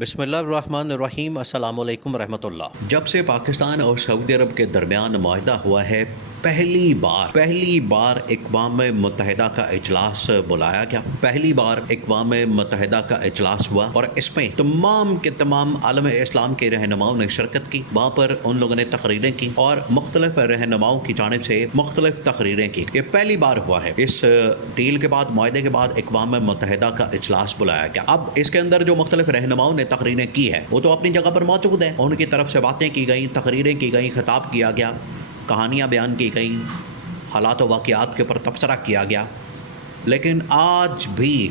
بسم اللہ الرحمن الرحیم۔ السلام علیکم ورحمۃ اللہ۔ جب سے پاکستان اور سعودی عرب کے درمیان معاہدہ ہوا ہے، پہلی بار اقوام متحدہ کا اجلاس بلایا گیا۔ پہلی بار اقوام متحدہ کا اجلاس ہوا اور اس میں تمام کے تمام عالم اسلام کے رہنماؤں نے شرکت کی۔ وہاں پر ان لوگوں نے تقریریں کی اور مختلف رہنماؤں کی جانب سے مختلف تقریریں کی۔ یہ پہلی بار ہوا ہے، اس ڈیل کے بعد، معاہدے کے بعد اقوام متحدہ کا اجلاس بلایا گیا۔ اب اس کے اندر جو مختلف رہنماؤں نے تقریریں کی ہے وہ تو اپنی جگہ پر موجود ہیں، ان کی طرف سے باتیں کی گئیں، تقریریں کی گئیں، خطاب کیا گیا، کہانیاں بیان کی گئیں، حالات و واقعات کے اوپر تبصرہ کیا گیا۔ لیکن آج بھی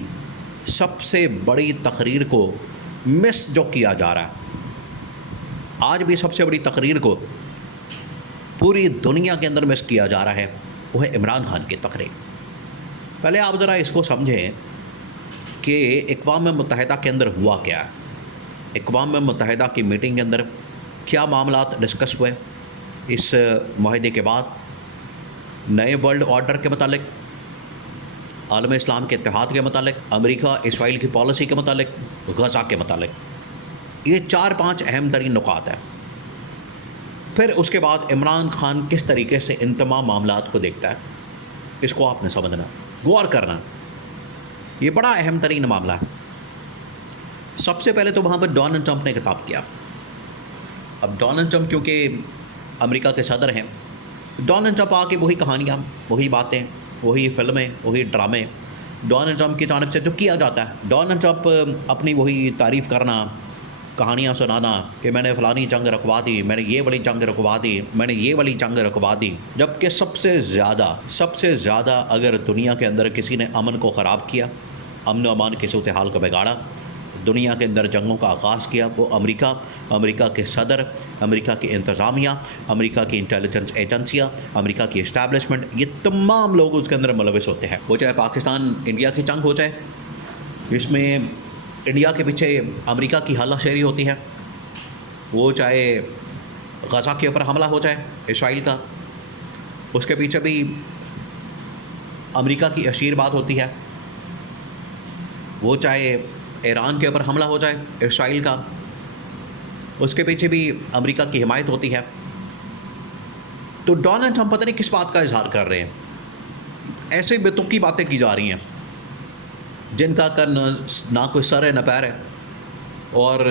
سب سے بڑی تقریر کو مس جو کیا جا رہا ہے، آج بھی سب سے بڑی تقریر کو پوری دنیا کے اندر مس کیا جا رہا ہے، وہ ہے عمران خان کی تقریر۔ پہلے آپ ذرا اس کو سمجھیں کہ اقوام متحدہ کے اندر ہوا کیا ہے۔ اقوام متحدہ کی میٹنگ کے اندر کیا معاملات ڈسکس ہوئے اس معاہدے کے بعد؟ نئے ورلڈ آرڈر کے متعلق، عالم اسلام کے اتحاد کے متعلق، امریکہ اسرائیل کی پالیسی کے متعلق، غزہ کے متعلق، یہ 4-5 اہم ترین نکات ہیں۔ پھر اس کے بعد عمران خان کس طریقے سے ان تمام معاملات کو دیکھتا ہے، اس کو آپ نے سمجھنا، غور کرنا۔ یہ بڑا اہم ترین معاملہ ہے۔ سب سے پہلے تو وہاں پر ڈونلڈ ٹرمپ نے خطاب کیا۔ اب ڈونلڈ ٹرمپ کیونکہ امریکہ کے صدر ہیں، ڈونلڈ ٹرمپ آ کے وہی کہانیاں، وہی باتیں، وہی فلمیں، وہی ڈرامے ڈونلڈ ٹرمپ کی جانب سے جو کیا جاتا ہے۔ ڈونلڈ ٹرمپ اپنی وہی تعریف کرنا، کہانیاں سنانا کہ میں نے فلانی جنگ رکوا دی، میں نے یہ والی جنگ رکوا دی، میں نے یہ والی جنگ رکوا دی، جبکہ سب سے زیادہ اگر دنیا کے اندر کسی نے امن کو خراب کیا، امن و امان کی صورتحال کو بگاڑا، دنیا کے اندر جنگوں کا آغاز کیا، وہ امریکہ کے صدر، امریکہ کی انتظامیہ، امریکہ کی انٹیلیجنس ایجنسیاں، امریکہ کی اسٹیبلشمنٹ، یہ تمام لوگ اس کے اندر ملوث ہوتے ہیں۔ وہ چاہے پاکستان انڈیا کی جنگ ہو جائے، جس میں انڈیا کے پیچھے امریکہ کی حالہ شیری ہوتی ہے، وہ چاہے غزہ کے اوپر حملہ ہو جائے اسرائیل کا، اس کے پیچھے بھی امریکہ کی اشیر بات ہوتی ہے، وہ چاہے ایران کے اوپر حملہ ہو جائے اسرائیل کا، اس کے پیچھے بھی امریکہ کی حمایت ہوتی ہے۔ تو ڈونلڈ ٹرمپ پتہ نہیں کس بات کا اظہار کر رہے ہیں، ایسے بے تکی باتیں کی جا رہی ہیں جن کا نہ کوئی سر ہے نہ پیر ہے، اور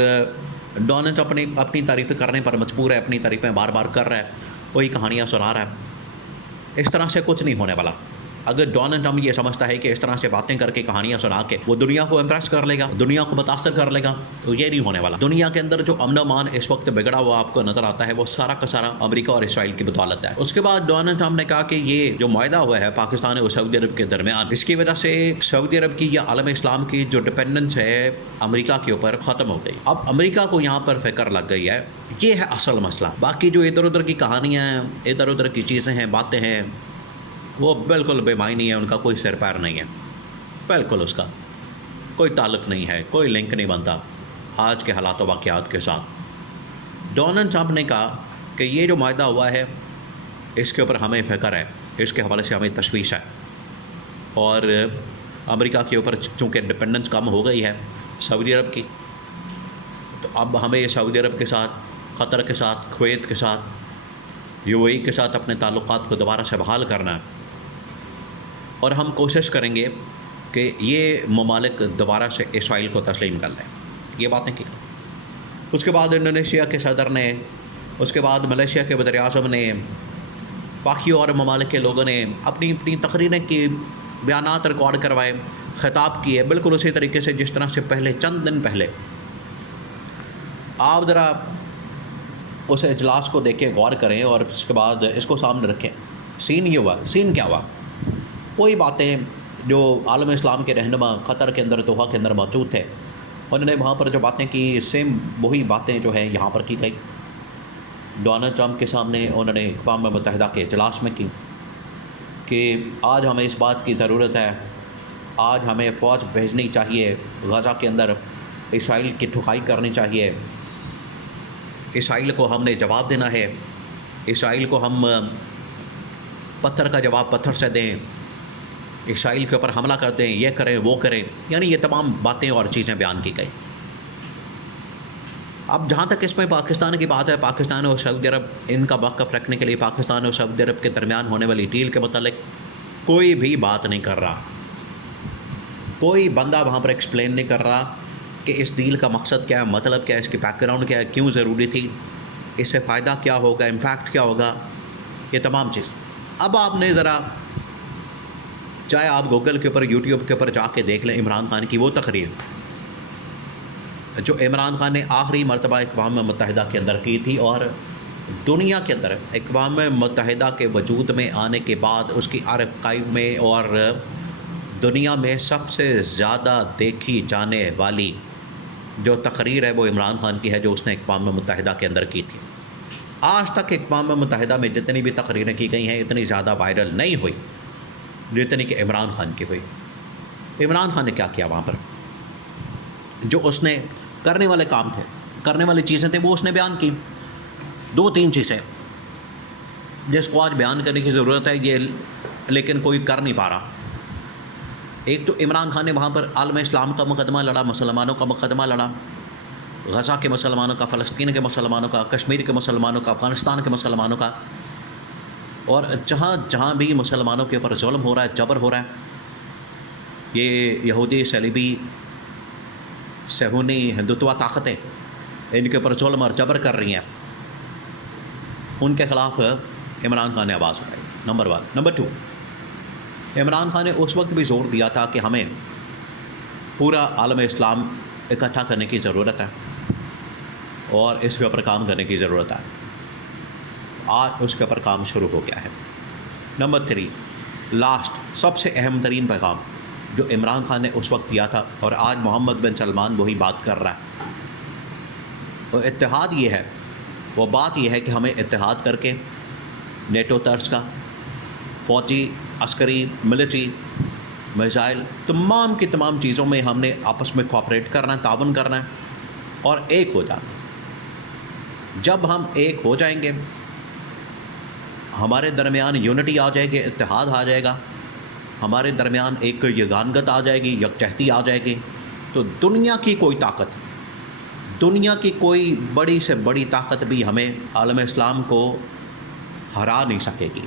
ڈونلڈ ٹرمپ اپنی تعریفیں کرنے پر مجبور ہے، اپنی تعریفیں بار بار کر رہا ہے، وہی کہانیاں سنا رہا ہے۔ اس طرح سے کچھ نہیں ہونے والا۔ اگر ڈونلڈ ٹرمپ یہ سمجھتا ہے کہ اس طرح سے باتیں کر کے، کہانیاں سنا کے وہ دنیا کو امپریس کر لے گا، دنیا کو متاثر کر لے گا، تو یہ نہیں ہونے والا۔ دنیا کے اندر جو امن و امان اس وقت بگڑا ہوا آپ کو نظر آتا ہے، وہ سارا کا سارا امریکہ اور اسرائیل کی بدولت ہے۔ اس کے بعد ڈونلڈ ٹرمپ نے کہا کہ یہ جو معاہدہ ہوا ہے پاکستان اور سعودی عرب کے درمیان، اس کی وجہ سے سعودی عرب کی یا عالم اسلام کی جو ڈپینڈنس ہے امریکہ کے اوپر ختم ہو گئی۔ اب امریکہ کو یہاں پر فکر لگ گئی ہے، یہ ہے اصل مسئلہ۔ باقی جو ادھر ادھر کی کہانیاں ہیں، ادھر ادھر کی چیزیں ہیں، باتیں ہیں، وہ بالکل بے معنی ہے، ان کا کوئی سر پیر نہیں ہے، بالکل اس کا کوئی تعلق نہیں ہے، کوئی لنک نہیں بنتا آج کے حالات و واقعات کے ساتھ۔ ڈونلڈ ٹرمپ نے کہا کہ یہ جو معاہدہ ہوا ہے اس کے اوپر ہمیں فکر ہے، اس کے حوالے سے ہمیں تشویش ہے، اور امریکہ کے اوپر چونکہ ڈپینڈنس کم ہو گئی ہے سعودی عرب کی، تو اب ہمیں سعودی عرب کے ساتھ، قطر کے ساتھ، کویت کے ساتھ، یو اے ای کے ساتھ اپنے تعلقات کو دوبارہ سے بحال کرنا ہے، اور ہم کوشش کریں گے کہ یہ ممالک دوبارہ سے اسرائیل کو تسلیم کر لیں۔ یہ باتیں کی۔ اس کے بعد انڈونیشیا کے صدر نے، اس کے بعد ملیشیا کے وزیر اعظم نے، باقی اور ممالک کے لوگوں نے اپنی تقریریں کی، بیانات ریکارڈ کروائے، خطاب کیے، بالکل اسی طریقے سے جس طرح سے پہلے چند دن پہلے۔ آپ ذرا اس اجلاس کو دیکھ کے غور کریں اور اس کے بعد اس کو سامنے رکھیں۔ سین یہ ہوا، سین کیا ہوا؟ وہی باتیں جو عالم اسلام کے رہنما قطر کے اندر، دوحہ کے اندر موجود تھے، انہوں نے وہاں پر جو باتیں کی، سیم وہی باتیں جو ہیں یہاں پر کی گئی۔ ڈونلڈ ٹرمپ کے سامنے انہوں نے اقوام متحدہ کے اجلاس میں کی کہ آج ہمیں اس بات کی ضرورت ہے، آج ہمیں فوج بھیجنی چاہیے غزہ کے اندر، اسرائیل کی ٹھکائی کرنی چاہیے، اسرائیل کو ہم نے جواب دینا ہے، اسرائیل کو ہم پتھر کا جواب پتھر سے دیں، اسرائیل کے اوپر حملہ کر دیں، یہ کریں وہ کریں، یعنی یہ تمام باتیں اور چیزیں بیان کی گئی۔ اب جہاں تک اس میں پاکستان کی بات ہے، پاکستان اور سعودی عرب ان کا موقف رکھنے کے لیے پاکستان اور سعودی عرب کے درمیان ہونے والی ڈیل کے متعلق کوئی بھی بات نہیں کر رہا، کوئی بندہ وہاں پر ایکسپلین نہیں کر رہا کہ اس ڈیل کا مقصد کیا ہے، مطلب کیا ہے، اس کی بیک گراؤنڈ کیا ہے، کیوں ضروری تھی، اس سے فائدہ کیا ہوگا، امپیکٹ کیا ہوگا، یہ تمام چیز۔ اب آپ نے ذرا چاہے آپ گوگل کے اوپر یوٹیوب کے اوپر جا کے دیکھ لیں عمران خان کی وہ تقریر جو عمران خان نے آخری مرتبہ اقوام متحدہ کے اندر کی تھی، اور دنیا کے اندر اقوام متحدہ کے وجود میں آنے کے بعد اس کی آرکائیو میں اور دنیا میں سب سے زیادہ دیکھی جانے والی جو تقریر ہے وہ عمران خان کی ہے، جو اس نے اقوام متحدہ کے اندر کی تھی۔ آج تک اقوام متحدہ میں جتنی بھی تقریریں کی گئی ہیں اتنی زیادہ وائرل نہیں ہوئی جتنی کہ عمران خان کی ہوئی۔ عمران خان نے کیا کیا وہاں پر، جو اس نے کرنے والے کام تھے، کرنے والی چیزیں تھیں، وہ اس نے بیان کی۔ 2-3 چیزیں جس کو آج بیان کرنے کی ضرورت ہے، یہ لیکن کوئی کر نہیں پا رہا۔ ایک تو عمران خان نے وہاں پر عالم اسلام کا مقدمہ لڑا، مسلمانوں کا مقدمہ لڑا، غزہ کے مسلمانوں کا، فلسطین کے مسلمانوں کا، کشمیر کے مسلمانوں کا، افغانستان کے مسلمانوں کا، اور جہاں جہاں بھی مسلمانوں کے اوپر ظلم ہو رہا ہے، جبر ہو رہا ہے، یہ یہودی صلیبی صہیونی ہندوتوا طاقتیں ان کے اوپر ظلم اور جبر کر رہی ہیں، ان کے خلاف عمران خان نے آواز اٹھائی، نمبر 1۔ نمبر 2، عمران خان نے اس وقت بھی زور دیا تھا کہ ہمیں پورا عالم اسلام اکٹھا کرنے کی ضرورت ہے اور اس کے اوپر کام کرنے کی ضرورت ہے۔ آج اس کے اوپر کام شروع ہو گیا ہے۔ نمبر 3، لاسٹ سب سے اہم ترین پیغام جو عمران خان نے اس وقت دیا تھا، اور آج محمد بن سلمان وہی بات کر رہا ہے، اور اتحاد یہ ہے، وہ بات یہ ہے کہ ہمیں اتحاد کر کے نیٹو طرز کا فوجی، عسکری، ملٹری، میزائل، تمام کی تمام چیزوں میں ہم نے آپس میں کوآپریٹ کرنا ہے، تعاون کرنا ہے اور ایک ہو جانا ہے۔ جب ہم ایک ہو جائیں گے، ہمارے درمیان یونٹی آ جائے گی، اتحاد آ جائے گا، ہمارے درمیان ایک یگانگت آ جائے گی، یکجہتی آ جائے گی، تو دنیا کی کوئی طاقت، دنیا کی کوئی بڑی سے بڑی طاقت بھی ہمیں عالم اسلام کو ہرا نہیں سکے گی۔